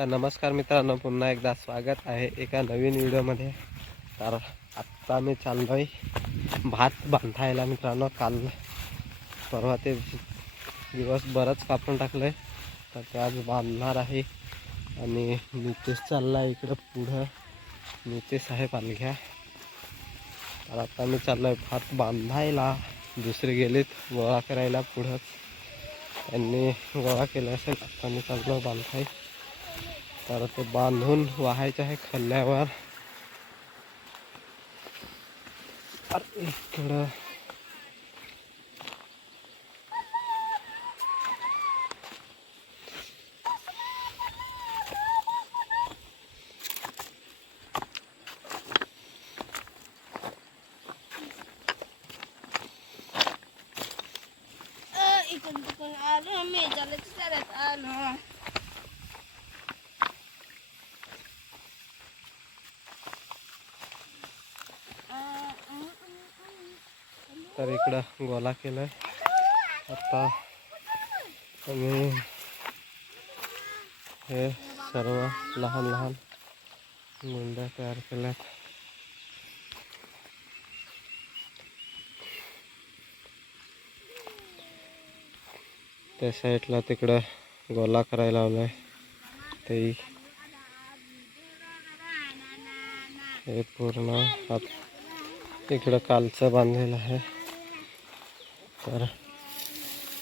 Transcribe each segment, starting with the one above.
तर नमस्कार मित्रांनो पुन्हा एकदा स्वागत आहे एका नवीन व्हिडिओमध्ये. तर आत्ता मी चाललो आहे भात बांधायला मित्रांनो काल परवा ते दिवस बरंच कापून टाकलं आहे तर ते आज बांधणार आहे आणि नितेश चालला आहे इकडं पुढं. नितेश आहे पालघ्या तर आता मी चाललो आहे भात बांधायला. दुसरे गेलेत गोळा करायला पुढंच. त्यांनी गोळा केला असेल आता मी चाललो बांधाय. तर ते बांधून वाहायचं आहे खल्ल्यावर. अरे इकडं ikon ikon ano, तर इकडं गोला केलाय. आता आम्ही हे सर्व लहान लहान गुंड्या तयार केल्यात. त्या साईडला तिकडं गोला करायला लावलाय. ते हे पूर्ण इकडं कालचं बांधलेलं आहे. तर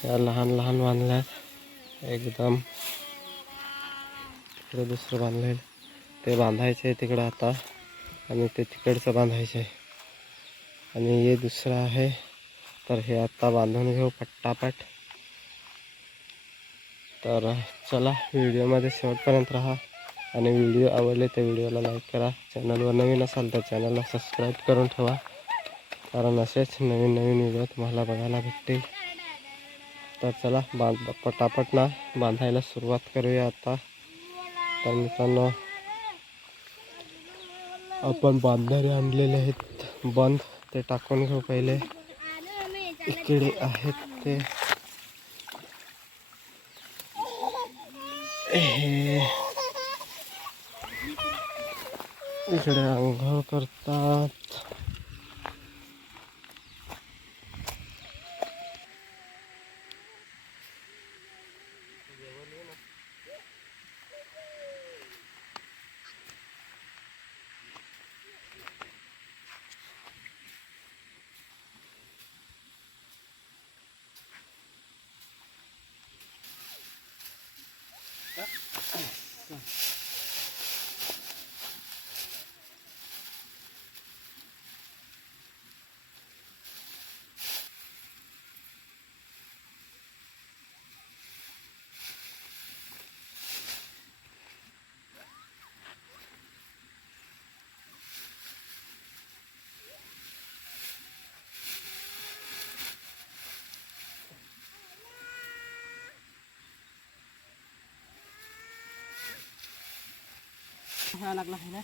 या लहान लहान बांधल्यात एकदम इकडे दुसरं बांधलेलं ते बांधायचं आहे तिकडं आता. आणि ते तिकडचं बांधायचं आहे. आणि हे दुसरं आहे. तर हे आता बांधून घेऊ पट्टापट. तर चला व्हिडिओमध्ये शेवटपर्यंत राहा. आणि व्हिडिओ आवडले तर व्हिडिओला लाईक करा. चॅनलवर नवीन असाल तर चॅनलला सबस्क्राईब करून ठेवा. कारण असेच नवीन नवीन व्हिडिओ तुम्हाला बघायला भेटतील. तर चला बांध पटापट ना बांधायला सुरुवात करूया आता. तर मित्रांनो आपण बांधारे आणलेले आहेत. बंद ते टाकून घेऊ पहिले. इकडे आहेत ते. इकडे आंघोळ करतात. लागला आहे ना?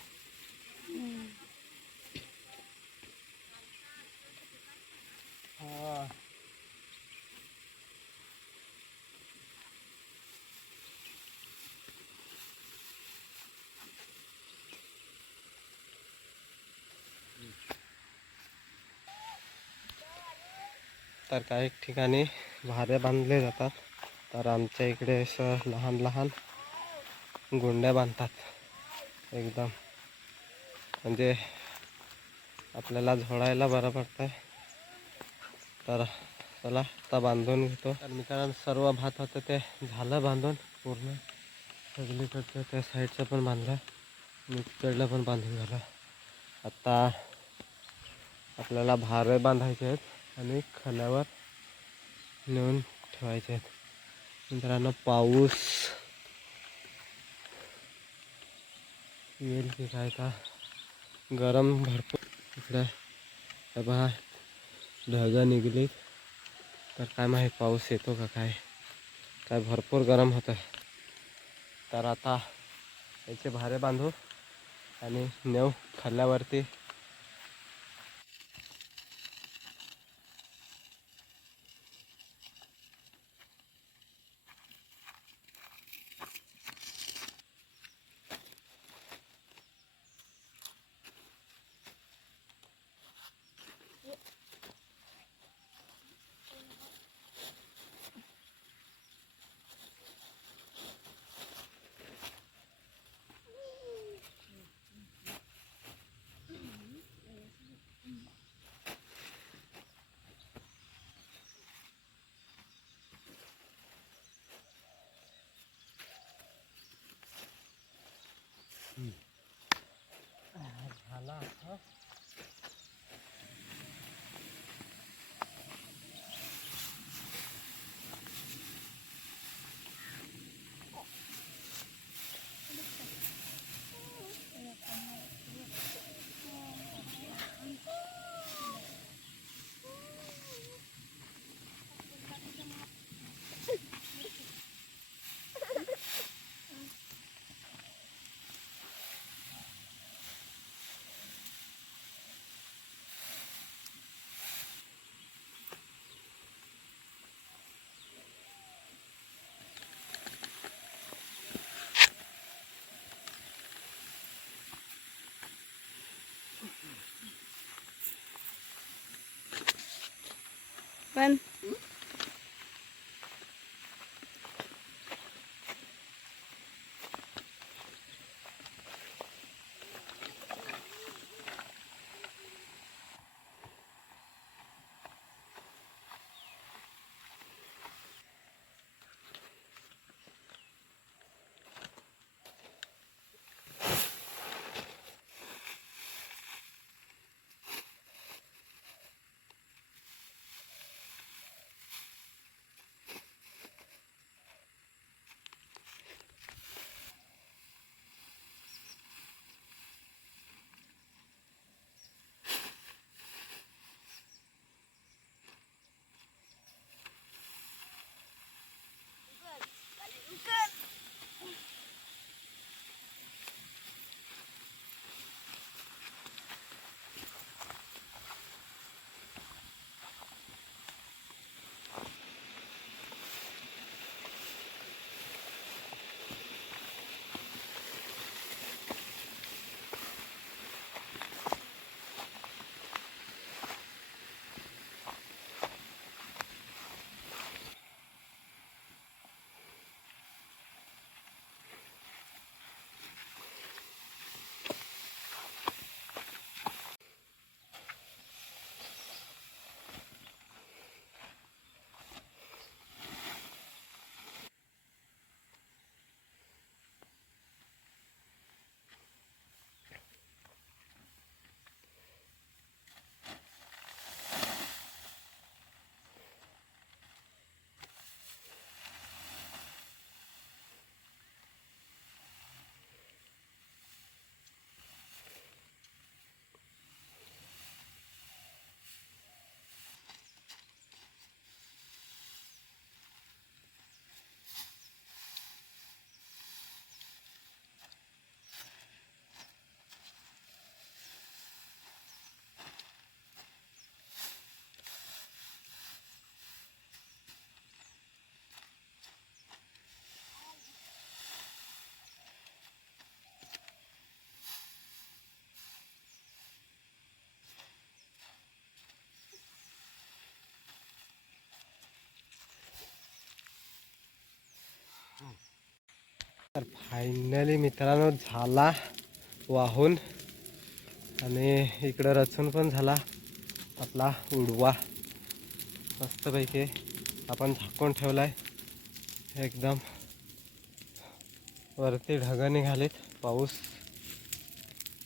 तर काही ठिकाणी भारे बांधले जातात. तर आमच्या इकडे असं लहान लहान गुंड्या बांधतात. एकदम. म्हणजे आपल्याला झोडायला बरं पडतं तर चला आता बांधून घेतो. तर मित्रांनो सर्व भात होतं ते झालं बांधून पूर्ण. सगळीकडचं त्या साईडचं पण बांधलं. मी तिकडलं पण बांधून झालं. आता आपल्याला भारे बांधायचे आहेत आणि खण्यावर नेऊन ठेवायचे आहेत. मित्रांनो पाऊस येईल की काय का गरम भरपूर इकडं हे पहा ढगं निघली तर काय माहीत पाऊस येतो का काय? काय भरपूर गरम होतं तर आता याचे भारे बांधू आणि नेऊ खाल्ल्यावरती फायनली मित्रांनो झाला वाहून आणि इकडं रचून पण झाला आपला उडवा. मस्तपैकी आपण झाकून ठेवला आहे एकदम वरती ढगं निघालेत पाऊस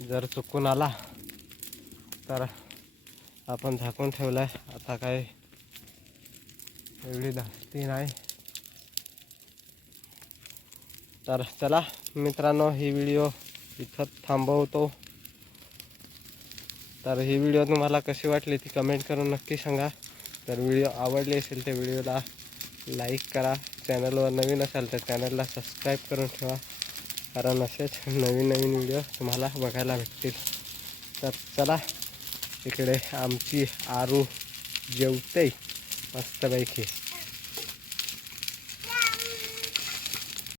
जर चुकून आला तर आपण झाकून ठेवला आहे आता काय एवढी धास्ती नाही. तर चला मित्रांनो ही व्हिडिओ इथं थांबवतो. तर ही व्हिडिओ तुम्हाला कशी वाटली ती कमेंट करून नक्की सांगा. तर व्हिडिओ आवडली असेल तर व्हिडिओला लाईक करा. चॅनलवर नवीन असाल तर चॅनलला सबस्क्राईब करून ठेवा. कारण असेच नवीन नवीन व्हिडिओ तुम्हाला बघायला भेटतील. तर चला इकडे आमची आरू जेवते मस्तपैकी.